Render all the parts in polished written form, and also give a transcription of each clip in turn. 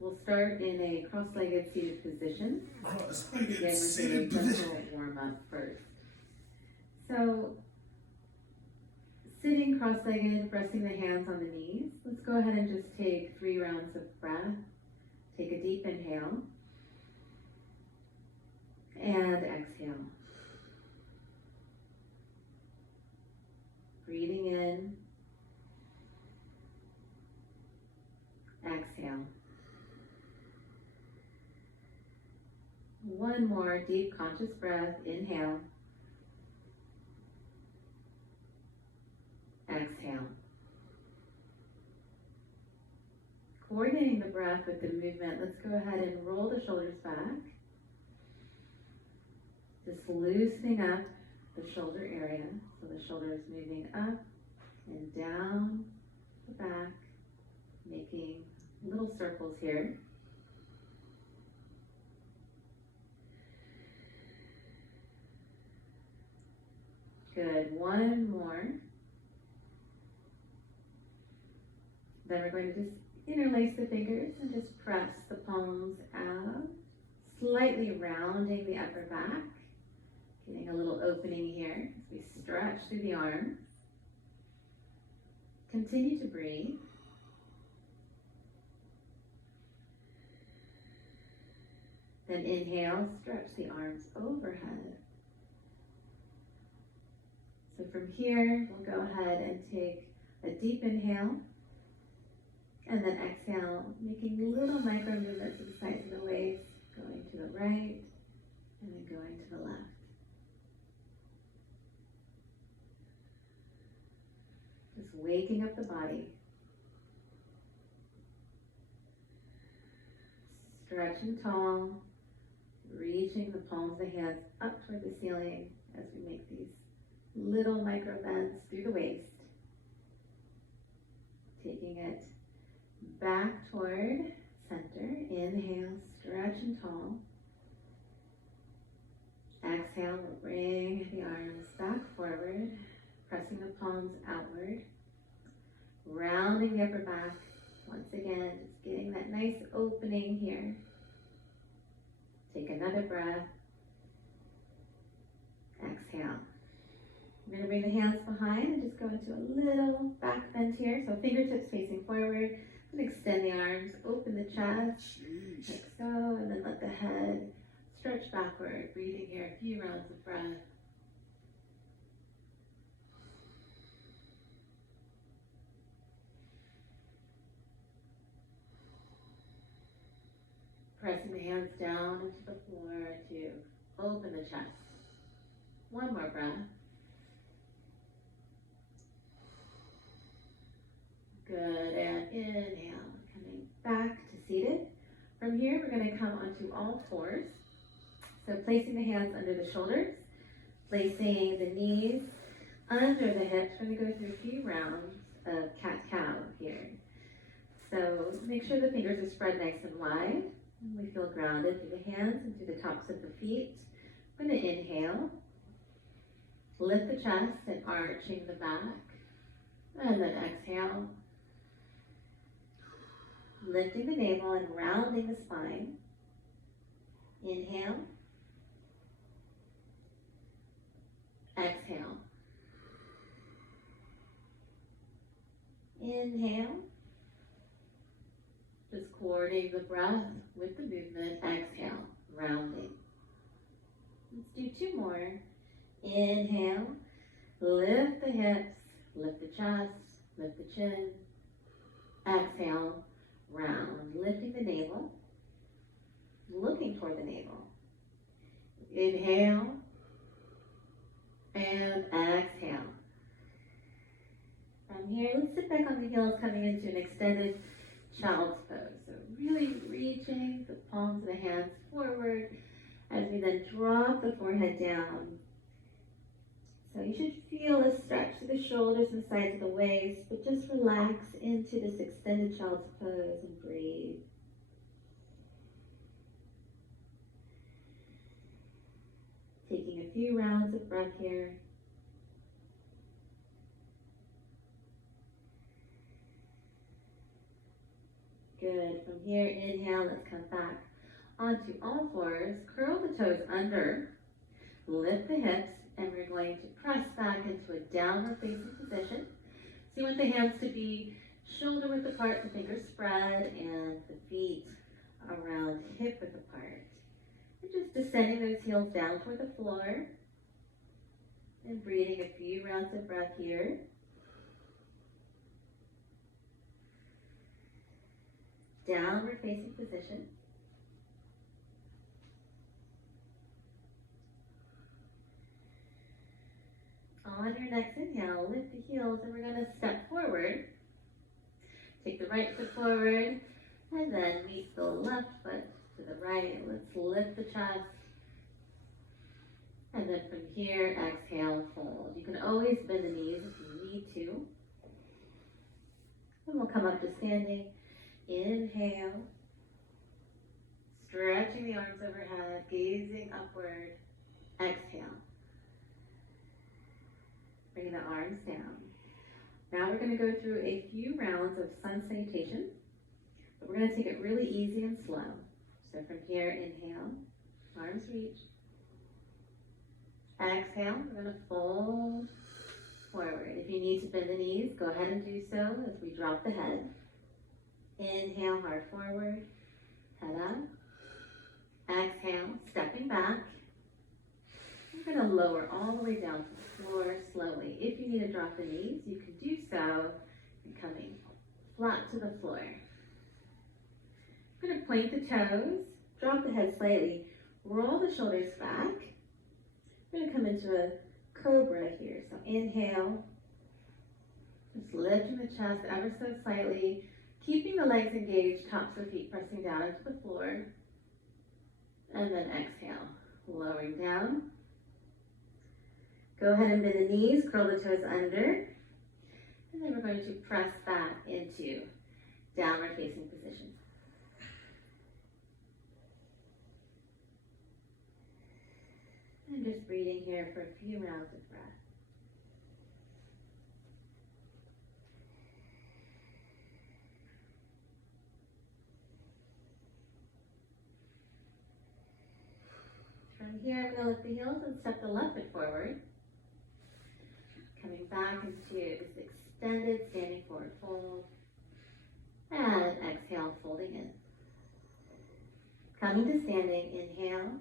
We'll start in a cross-legged seated position. Cross-legged Again, we're seated doing a position. gentle warm-up first. So, sitting cross-legged, resting the hands on the knees. Let's go ahead and just take 3 rounds of breath. Take a deep inhale. And exhale. Breathing in. Exhale. One more deep conscious breath. Inhale. Exhale. Coordinating the breath with the movement, let's go ahead and roll the shoulders back. Just loosening up the shoulder area. So the shoulder is moving up and down the back, making little circles here. Good, one more. Then we're going to just interlace the fingers and just press the palms out, slightly rounding the upper back, getting a little opening here as we stretch through the arms. Continue to breathe. Then inhale, stretch the arms overhead. So from here, we'll go ahead and take a deep inhale, and then exhale, making little micro movements to the sides of the waist, going to the right, and then going to the left. Just waking up the body. Stretching tall, reaching the palms of the hands up toward the ceiling as we make these little micro bends through the waist. Taking it back toward center. Inhale, stretching tall. Exhale, we'll bring the arms back forward, pressing the palms outward. Rounding the upper back. Once again, just getting that nice opening here. Take another breath. Exhale. I'm going to bring the hands behind and just go into a little back bend here. So fingertips facing forward. And extend the arms, open the chest, like so, and then let the head stretch backward. Breathing here, a few rounds of breath. Pressing the hands down into the floor to open the chest. One more breath. Good, and inhale, coming back to seated. From here, we're going to come onto all fours. So placing the hands under the shoulders, placing the knees under the hips. We're going to go through a few rounds of cat-cow here. So make sure the fingers are spread nice and wide. We feel grounded through the hands and through the tops of the feet. I'm going to inhale, lift the chest and arching the back, and then exhale. Lifting the navel and rounding the spine. Inhale. Exhale. Inhale. Just coordinating the breath with the movement. Exhale. Rounding. Let's do 2 more. Inhale. Lift the hips. Lift the chest. Lift the chin. Exhale. Round, lifting the navel, looking toward the navel. Inhale and exhale. From here, let's sit back on the heels, coming into an extended child's pose. So really reaching the palms of the hands forward as we then drop the forehead down. So you should feel a stretch to the shoulders and sides of the waist, but just relax into this extended child's pose and breathe. Taking a few rounds of breath here. Good, good. From here, inhale, let's come back onto all fours. Curl the toes under, lift the hips, and we're going to press back into a downward facing position. So you want the hands to be shoulder width apart, the fingers spread, and the feet around hip width apart. And just descending those heels down toward the floor. And breathing a few rounds of breath here. Downward facing position. On your next inhale, lift the heels, and we're going to step forward. Take the right foot forward, and then meet the left foot to the right. Let's lift the chest. And then from here, exhale, fold. You can always bend the knees if you need to. And we'll come up to standing. Inhale. Stretching the arms overhead, gazing upward. Exhale. Bring the arms down. Now we're going to go through a few rounds of sun salutation, but we're going to take it really easy and slow. So from here, inhale, arms reach. Exhale, we're going to fold forward. If you need to bend the knees, go ahead and do so as we drop the head. Inhale, hard forward, head up. Exhale, stepping back. We're going to lower all the way down to the floor slowly. If you need to drop the knees, you can do so, and coming flat to the floor. I'm going to point the toes, drop the head slightly, roll the shoulders back. We're going to come into a cobra here. So inhale, just lifting the chest ever so slightly, keeping the legs engaged, tops of the feet pressing down into the floor. And then exhale, lowering down. Go ahead and bend the knees, curl the toes under. And then we're going to press back into downward facing position. And just breathing here for a few rounds of breath. From here, I'm going to lift the heels and step the left foot forward. Coming back into this extended standing forward fold. And exhale, folding in. Coming to standing, inhale.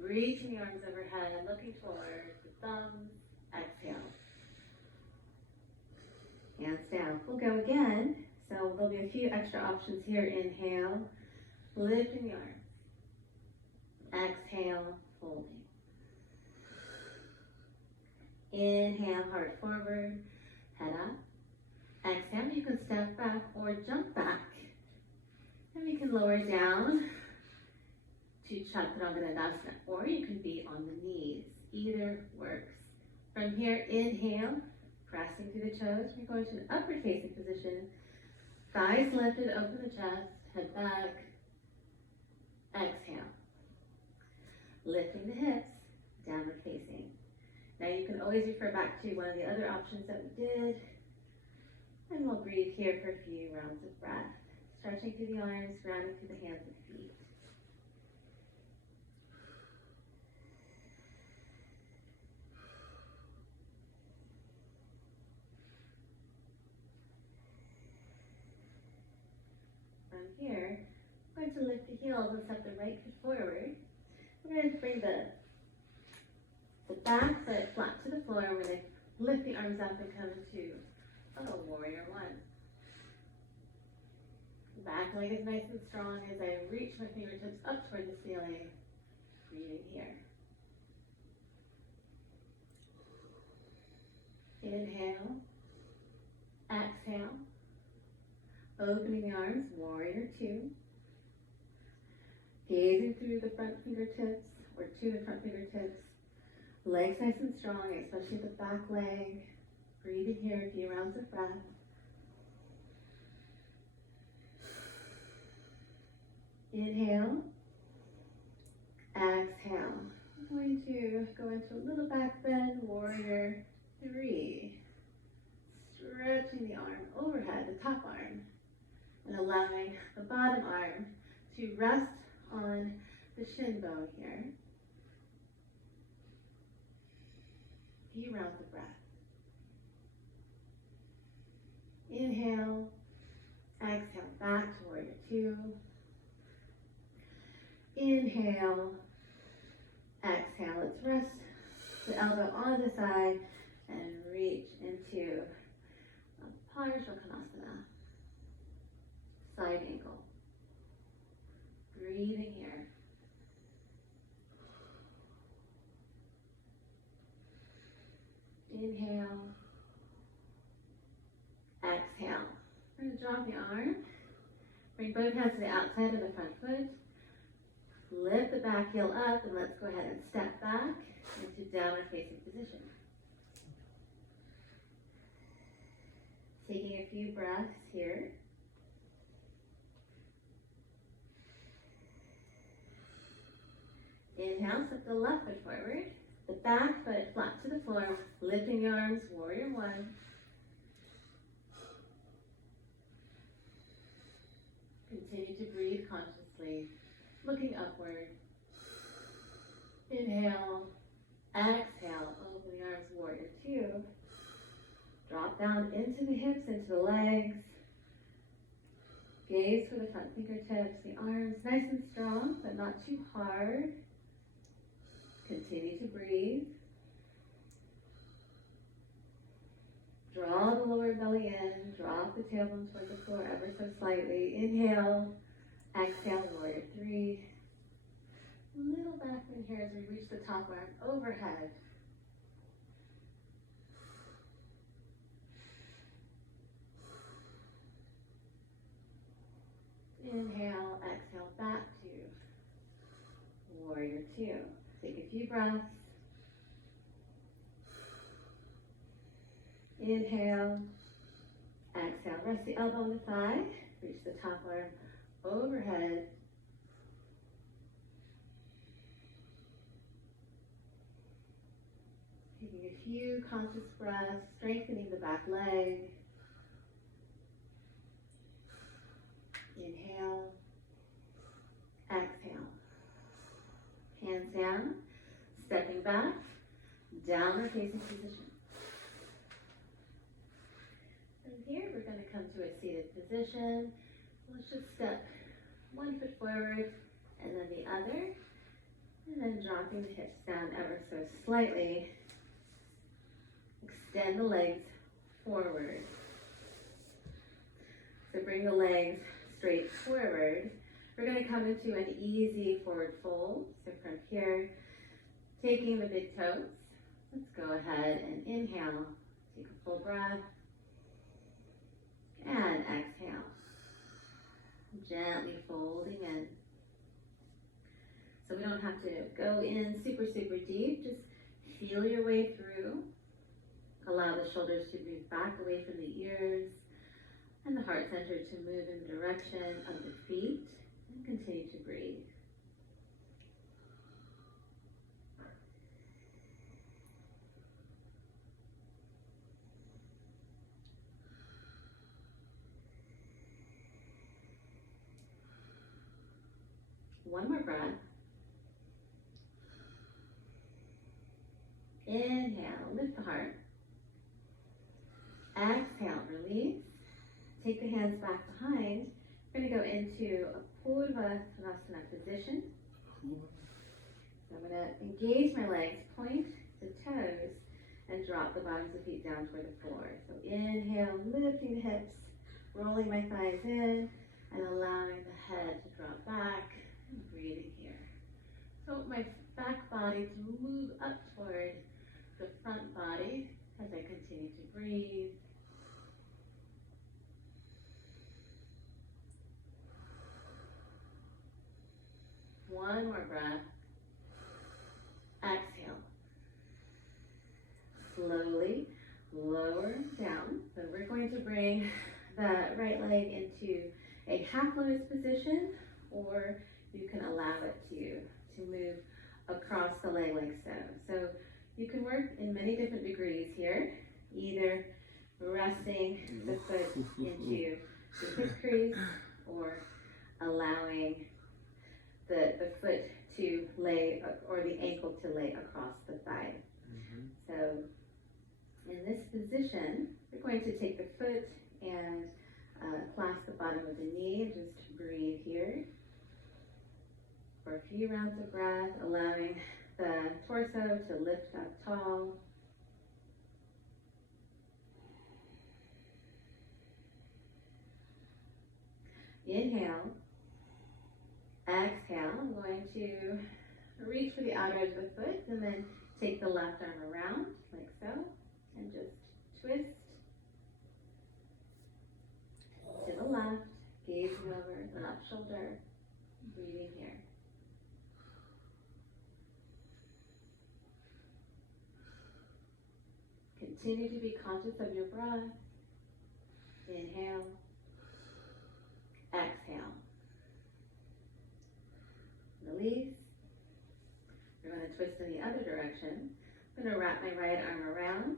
Reaching the arms overhead, looking towards the thumbs. Exhale. Hands down. We'll go again. So there'll be a few extra options here. Inhale, lifting the arms. Exhale, folding. Inhale, heart forward, head up. Exhale, you can step back or jump back. And we can lower down to Chaturanga, or you can be on the knees. Either works. From here, inhale, pressing through the toes. We're going to an upward facing position. Thighs lifted, open the chest, head back. Exhale. Lifting the hips, downward facing. Now you can always refer back to one of the other options that we did. And we'll breathe here for a few rounds of breath. Stretching through the arms, grounding through the hands and feet. From here, we're going to lift the heels and step the right foot forward. We're going to bring the back foot flat to the floor. We're going to lift the arms up and come into warrior one. The back leg is nice and strong as I reach my fingertips up toward the ceiling. Breathing here. Inhale. Exhale. Opening the arms, warrior two. Gazing through the front fingertips or to the front fingertips. Legs nice and strong, especially the back leg. Breathing here, a few rounds of breath. Inhale. Exhale. I'm going to go into a little back bend, warrior three. Stretching the arm overhead, the top arm. And and allowing the bottom arm to rest on the shin bone here. Few rounds of breath. Inhale, exhale, back to warrior two. Inhale, exhale, let's rest the elbow on the side and reach into a Parsvakonasana, side angle. Breathing here. Inhale, exhale. We're going to drop the arm, bring both hands to the outside of the front foot, lift the back heel up, and let's go ahead and step back into downward facing position. Taking a few breaths here. Inhale, step the left foot forward, the back foot flat to the floor, lifting the arms, warrior one. Continue to breathe consciously, looking upward. Inhale, exhale, open the arms, warrior two. Drop down into the hips, into the legs. Gaze for the front fingertips, the arms nice and strong, but not too hard. Continue to breathe. Draw the lower belly in, drop the tailbone toward the floor ever so slightly. Inhale, exhale, warrior three. Little back bend here as we reach the top arm overhead. Inhale, exhale, back to warrior two. Take a few breaths. Inhale, exhale, rest the elbow on the thigh, reach the top arm overhead. Taking a few conscious breaths, strengthening the back leg. Inhale, exhale. Hands down, stepping back, downward facing position. From here, we're going to come to a seated position. Let's just step one foot forward and then the other, and then dropping the hips down ever so slightly. Extend the legs forward. So bring the legs straight forward. We're going to come into an easy forward fold. So from here, taking the big toes, let's go ahead and inhale. Take a full breath. And exhale. Gently folding in. So we don't have to go in super, super deep. Just feel your way through. Allow the shoulders to move back away from the ears and the heart center to move in the direction of the feet. And continue to breathe. One more breath. Inhale, lift the heart. Exhale, release. Take the hands back behind. We're going to go into a Purvasana position. So I'm going to engage my legs, point the toes, and drop the bottoms of the feet down toward the floor. So inhale, lifting the hips, rolling my thighs in, and allowing the head to drop back, and breathing here. So my back body to move up toward the front body as I continue to breathe. One more breath. Exhale. Slowly lower down. So we're going to bring the right leg into a half lotus position, or you can allow it to move across the leg like so. So you can work in many different degrees here, either resting the foot into the hip crease or allowing the foot to lay, or the ankle to lay across the thigh. So in this position, we're going to take the foot and clasp the bottom of the knee and just breathe here for a few rounds of breath, allowing the torso to lift up tall. Inhale. Exhale. I'm going to reach for the outer edge of the foot and then take the left arm around like so and just twist to the left, gazing over the left shoulder, breathing here. Continue to be conscious of your breath. Inhale. Exhale. Release. We're going to twist in the other direction. I'm going to wrap my right arm around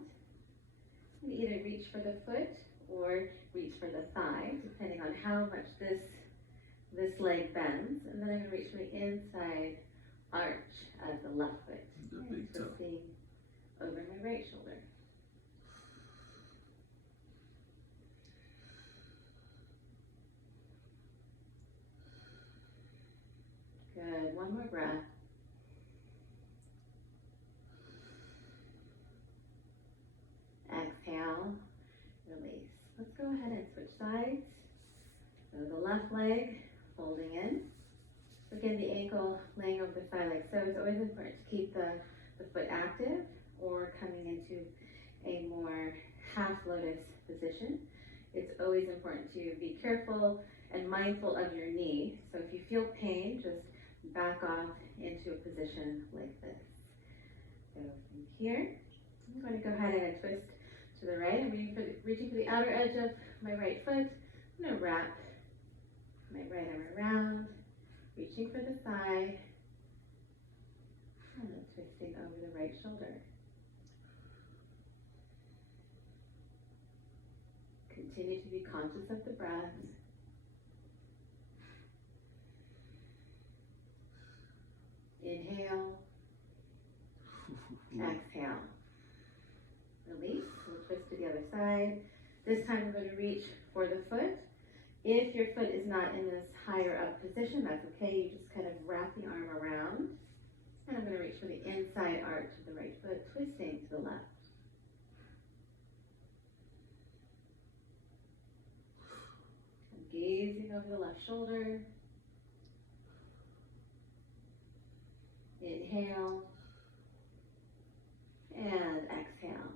and either reach for the foot or reach for the thigh, depending on how much this leg bends. And then I'm going to reach for the inside arch of the left foot. And twisting over my right shoulder. Good, one more breath. Exhale, release. Let's go ahead and switch sides. So the left leg folding in. So again, the ankle laying over the thigh like so. It's always important to keep the foot active or coming into a more half lotus position. It's always important to be careful and mindful of your knee. So if you feel pain, just back off into a position like this. So from here, I'm going to go ahead and twist to the right. I'm reaching for the outer edge of my right foot. I'm going to wrap my right arm around, reaching for the thigh, and then twisting over the right shoulder. Continue to be conscious of the breath. Inhale. Exhale. Release. We'll twist to the other side. This time we're going to reach for the foot. If your foot is not in this higher up position, that's okay. You just kind of wrap the arm around. And I'm going to reach for the inside arch of the right foot, twisting to the left. I'm gazing over the left shoulder. Inhale. And exhale.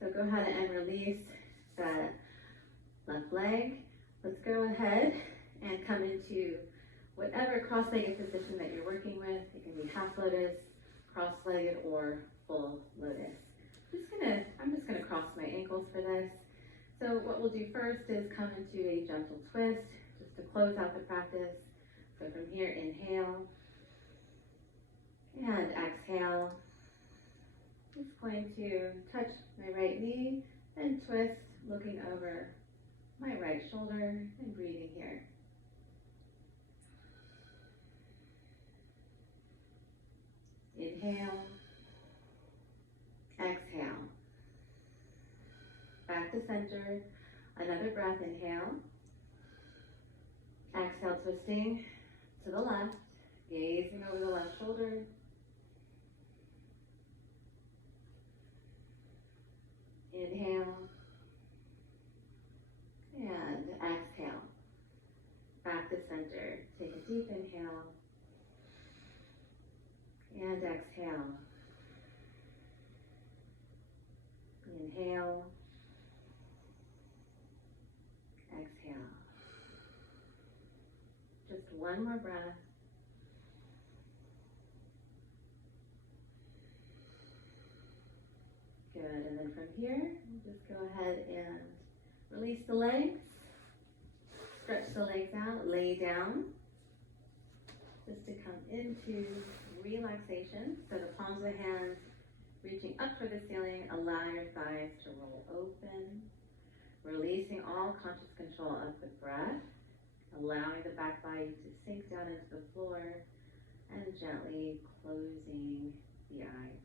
So go ahead and release the left leg. Let's go ahead and come into whatever cross-legged position that you're working with. It can be half lotus, cross-legged, or full lotus. I'm just gonna cross my ankles for this. So what we'll do first is come into a gentle twist, just to close out the practice. So from here, inhale, and exhale. Just going to touch my right knee and twist, looking over my right shoulder and breathing here. Inhale, exhale. Back to center. Another breath, inhale. Exhale, twisting to the left, gazing over the left shoulder. Inhale, and exhale. Back to center. Take a deep inhale, and exhale. Inhale, exhale. Just one more breath. Good, and then from here, just go ahead and release the legs. Stretch the legs out, lay down. Just to come into relaxation. So the palms of the hands reaching up for the ceiling, allow your thighs to roll open. Releasing all conscious control of the breath, allowing the back body to sink down into the floor, and gently closing the eyes.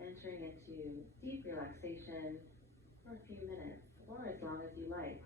Entering into deep relaxation for a few minutes, or as long as you like.